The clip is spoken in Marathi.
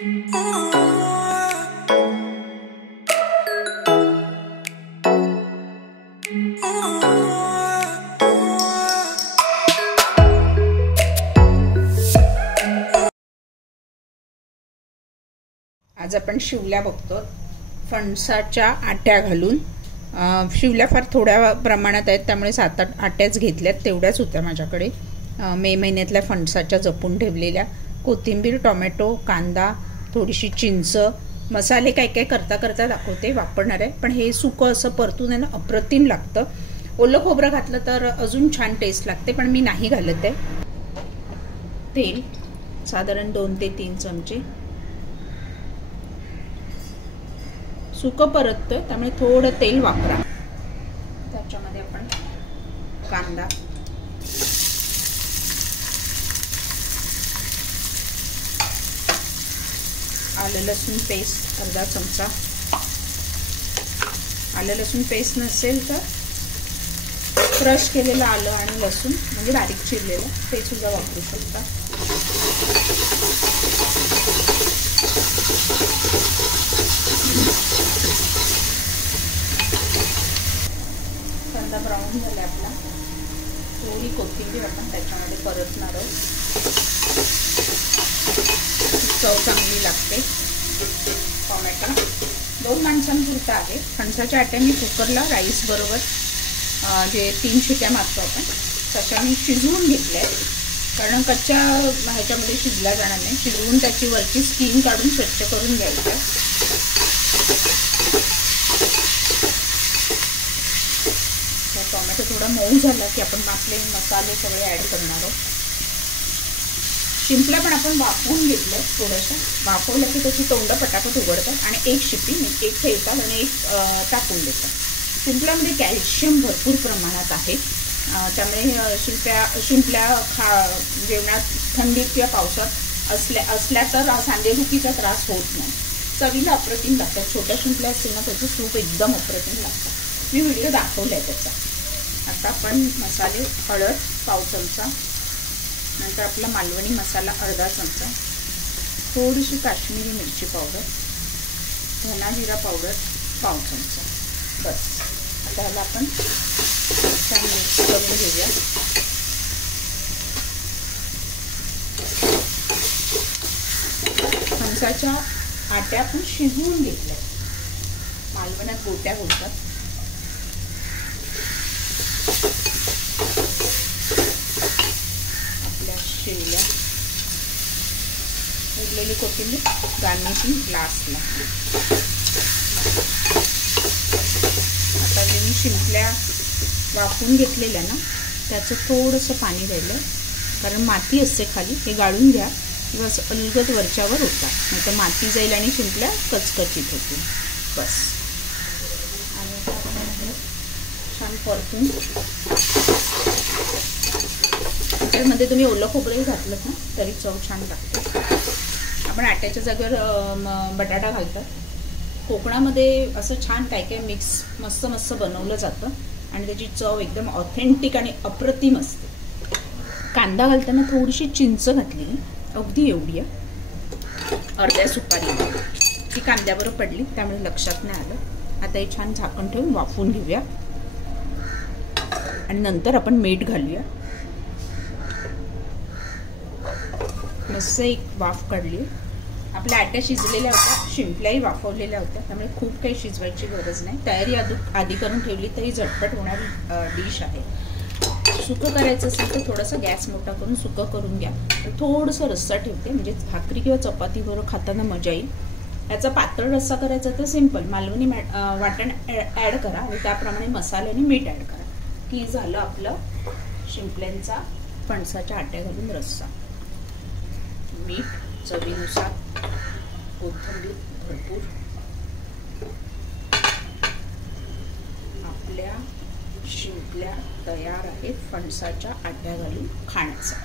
आज आपण शिवल्या बघतो, फणसाच्या आट्या घालून। शिवल्या फार थोड्या प्रमाणात आहेत, त्यामुळे 7-8 आट्याच घेतल्यात, तेवढ्याच होत्या माझ्याकडे। मे महिन्यातल्या फणसाच्या जपून ठेवलेल्या। कोथिंबीर, टोमॅटो, कांदा, थोडीशी चिंच, मसाले काय काय करता करता दाखवते वापरणार आहे। पण हे सुकं असं परतून आहे ना, अप्रतिम लागतं। ओलं खोबरं घातलं तर अजून छान टेस्ट लागते, पण मी नाही घालत आहे। तेल साधारण 2 ते 3 चमचे। सुकं परततोय त्यामुळे थोडं तेल वापरा। त्याच्यामध्ये आपण कांदा, आलं लसूण पेस्ट अर्धा चमचा। आलं लसूण पेस्ट नसेल तर क्रश केलेलं आलं आणि लसूण म्हणजे बारीक चिरलेलं ते सुद्धा वापरू शकता। कांदा ब्राऊन झाला आपला, थोडी कोथिंबीर आपण त्याच्यामध्ये परतणार आहोत। चव चांगली लागते। टोमॅटो 2 माणसांपुरता आहे। फणसाच्या आट्या मी कुकरला राईस बरोबर जे 3 शिट्या मारतो आपण तशा मी शिजवून घेतल्या, कारण कच्च्या ह्याच्यामध्ये शिजला जाणार नाही। शिजवून त्याची वरची स्किन काढून स्वच्छ करून घ्यायचं। टोमॅटो थोडा मऊ झाला की आपण आपले मसाले सगळे ॲड करणार आहोत। शिंपल्या पण आपण वाफवून घेतलं, थोडंसं वाफवलं की त्याची तोंड पटापट उघडतात आणि एक शिपी एक ठेवतात आणि एक टाकून देतात। शिंपल्यामध्ये कॅल्शियम भरपूर प्रमाणात आहे, त्यामुळे शिंपल्या जेवणात थंडीत किंवा पावसात असल्या तर सांधेदुखीचा त्रास होत नाही। चवीला अप्रतिम लागतात। छोट्या शिंपल्या असतील ना त्याचं सूप एकदम अप्रतिम लागतं। मी व्हिडिओ दाखवला आहे त्याचा। आता आपण मसाले, हळद पाव चमचा, नंतर आपला मालवणी मसाला अर्धा चमचा, थोडीशी काश्मीरी मिरची पावडर, धना जिरा पावडर पाव चमचा, बस। आता ह्याला आपण छान मिक्स करून घेऊया। फणसाच्या आट्या आपण शिजवून घेतल्या, मालवण्यात गोट्या बोलतात। आपल्या शिवल्या, उरलेली कोथिंबीर गार्निशिंग ग्लासला। आता जे मी शिंपल्या वाफवून घेतलेल्या ना त्याचं थोडंसं पाणी राहिलं, कारण माती असते खाली, हे गाळून घ्या किंवा असं अलगद वरच्यावर होतात, नाही तर माती जाईल आणि शिंपल्या कचकचीत होतील, बस। आणि छान परतून त्यामध्ये तुम्ही ओलं खोबरंही घातलं ना तरी चव छान लागते। आपण आट्याच्या जागेवर बटाटा घालतात। कोकणामध्ये असं छान काय काय मिक्स मस्त मस्त बनवलं जातं आणि त्याची चव एकदम ऑथेंटिक आणि अप्रतिम असते। कांदा घालताना थोडीशी चिंच घातली, अगदी एवढी अर्ध्या सुपारी, ती कांद्याबरोबर पडली त्यामुळे लक्षात नाही आलं। आता हे छान झाकण ठेवून वाफवून घेऊया आणि नंतर आपण मीठ घालूया। मस्त एक वाफ काढली। आपल्या आट्या शिजलेल्या होत्या, शिंपल्याही वाफवलेल्या होत्या, त्यामुळे खूप काही शिजवायची गरज नाही। तयारी आधी करून ठेवली तरी झटपट होणारी डिश आहे। सुकं करायचं असेल तर थोडंसं गॅस मोठा करून सुकं करून घ्या। थोडंसं रस्सा ठेवते, म्हणजे भाकरी किंवा चपातीबरोबर खाताना मजा येईल। याचा पातळ रस्सा करायचा तर सिंपल मालवणी वाटण ॲड करा आणि त्याप्रमाणे मसाले आणि मीठ ॲड करा की झालं आपलं शिंपल्यांचा फणसाच्या आट्या घालून रस्सा। मीठ चवीनुसार, कोथिंबीर भरपूर। आपल्या शिंपल्या तयार आहेत फणसाच्या आट्या घालून खाण्याचा।